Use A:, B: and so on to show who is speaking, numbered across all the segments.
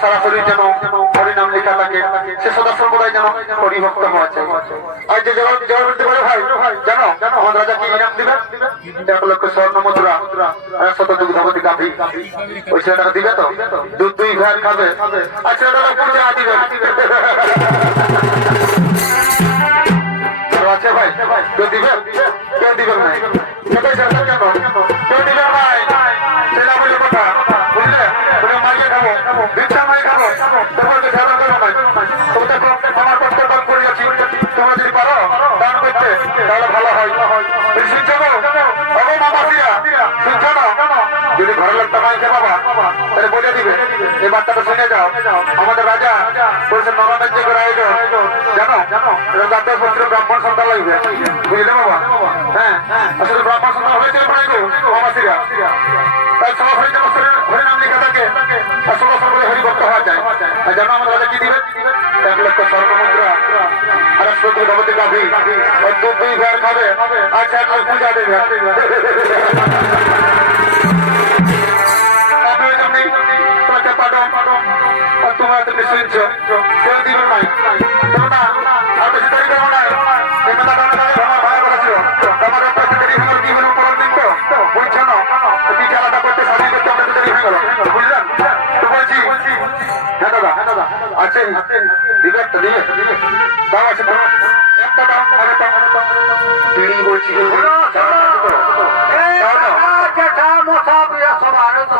A: তার সরাসরি যেন হরিনাম লেখা থাকে, সে সদা সর্বদাই যেন হরিভক্ত হওয়া আর যে জবাব জবাব দিতে পারে ভাই, জানো? আমার রাজা কি ইনাম দিবে এক লক্ষ স্বর্ণ দিবে তো? দুধ দুই ভাই খাবে। আছে কেন? মাইকে বাবা, তাহলে বলে দিবে, এই বার্তাটা শুনে যাও। আমাদের রাজা বলছে নরমের যে আয়োজন জানো এরকম যাতে বছর ব্রাহ্মণ সন্তান লাগবে। বুঝলে বাবা? হ্যাঁ আসলে ব্রাহ্মণ সন্তান হয়েছিল পড়ে গো মামাসিরা তাই সরাসরি যেন শরীরে হরিনাম লেখা থাকে, আর সবার সর্বদা হরিভক্ত হওয়া যায়। আর জানো, আমাদের রাজা কি দিবে? এক লক্ষ স্বর্ণ মুদ্রা আর সত্তর ভগবতী গাভী। দুধ দুই ভার খাবে আর চার লাখ পূজা দেবে। পাঠাও আর তোমরা তুমি শুনছো কেউ দিবে নাই। দেবো না। আর বেশি দেরি দেবো না। এই কথা কারণে তাদের আমার ভাই বলেছিল আমার একটা দেরি হলো হলো পরের দিন তো? বুঝছ না তুই খেলাটা করতে সামনে করতে আমাদের দেরি হয়ে গেল। বুঝলেন? তো বলছি হ্যাঁ দাদা হ্যাঁ দাদা আছে দিবে একটা দিবে দাও আছে দাও। একটা দাও আরে দাও। তিনি বলছি যে দাও দাও।
B: জেঠা মশা বিয়া সব আনন্দ করতে বসবো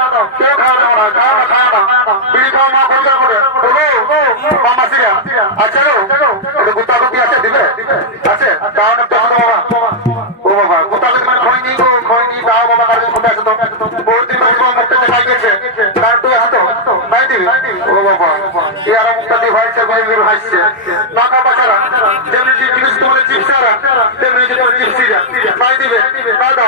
A: দিবে দাদা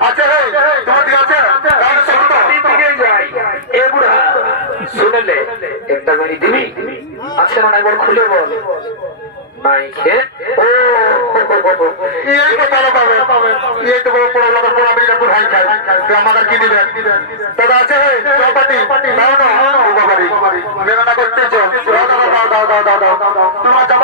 A: আছে হে তোমার দিকে আছে? তাহলে শোনো তো
B: দিকে যাই এ বুড়া শুনলে একটা গাড়ি দিবি? আছে না একবার খুলে বল। নাই ও
A: এই তো ভালো পাবে। এই তো বড় বড় বড় বড় বিড়া পুরাই খায়। তো আমাদের কি দিবে? দাদা আছে হে সহপাঠী দাও না ও বাবারি মেরা না করতে দাও দাও দাও দাও দাও তোমার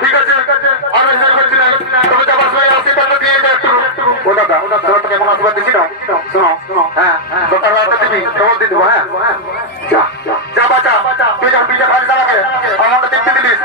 A: ঠিক আছে করছি না তবে যাবার সময় আশীর্বাদ দিয়ে দেয় একটু ও দাদা ও দাদা তোকে কেমন আশীর্বাদ দিছি না শোনো হ্যাঁ দোকান রাতে তুমি কেমন দিয়ে দেবো হ্যাঁ যা তুই চালাকে আমাকে দেখতে দিলিস